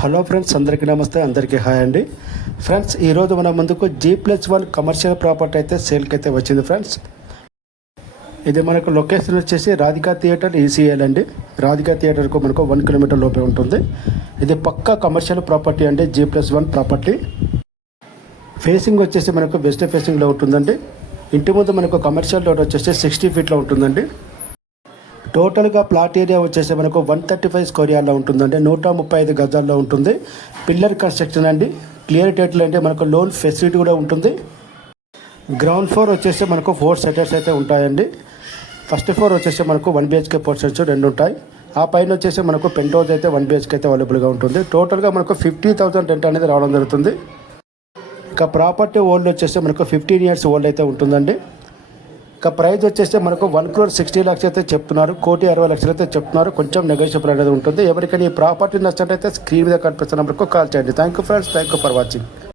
Hello friends, అందరికీ నమస్తే, అందరికీ హాయ్ అండి. ఫ్రెండ్స్, ఈరోజు మన ముందుకు G+1 కమర్షియల్ ప్రాపర్టీ అయితే సేల్కి అయితే వచ్చింది. ఫ్రెండ్స్, ఇది మనకు లొకేషన్ వచ్చేసి రాధికా థియేటర్ ఈసీఎల్ అండి. రాధికా థియేటర్కు మనకు 1 కిలోమీటర్ లోపే ఉంటుంది. ఇది పక్కా కమర్షియల్ ప్రాపర్టీ అండి, G+1 ప్రాపర్టీ. ఫేసింగ్ వచ్చేసి మనకు వెస్ట్ ఫేసింగ్లో ఉంటుందండి. ఇంటి ముందు మనకు కమర్షియల్ రోడ్ వచ్చేసి 60 ఫీట్లో ఉంటుందండి. టోటల్గా ప్లాట్ ఏరియా వచ్చేసి మనకు 135 స్క్వేర్ యార్డ్లో ఉంటుందండి. 135 గజాల్లో ఉంటుంది. పిల్లర్ కన్స్ట్రక్షన్ అండి. క్లియర్ టైటిల్ అంటే మనకు లోన్ ఫెసిలిటీ కూడా ఉంటుంది. గ్రౌండ్ ఫ్లోర్ వచ్చేసి మనకు 4 సెటర్స్ అయితే ఉంటాయండి. ఫస్ట్ ఫ్లోర్ వచ్చేసి మనకు 1 BHK పోర్షన్స్ 2 ఉంటాయి. ఆ పైన వచ్చేసి మనకు పెంట్ హౌస్ అయితే 1 BHK అయితే అవైలబుల్గా ఉంటుంది. టోటల్గా మనకు 50,000 రెంట్ అనేది రావడం జరుగుతుంది. ఇక ప్రాపర్టీ ఓల్డ్ వచ్చేసి మనకు 15 ఇయర్స్ ఓల్డ్ అయితే ఉంటుందండి. ఇక ప్రైస్ వచ్చేసి మనకు 1,60,00,000 అయితే చెప్తున్నారు. 1,60,00,000 అయితే చెప్తున్నారు. కొంచెం నెగోషియబుల్ అనేది ఉంటుంది. ఎవరికైనా ఈ ప్రాపర్టీ నచ్చినట్లయితే స్క్రీన్ మీద కనిపిస్తున్న నెంబర్కు కాల్ చేయండి. Thank you friends, thank you for watching.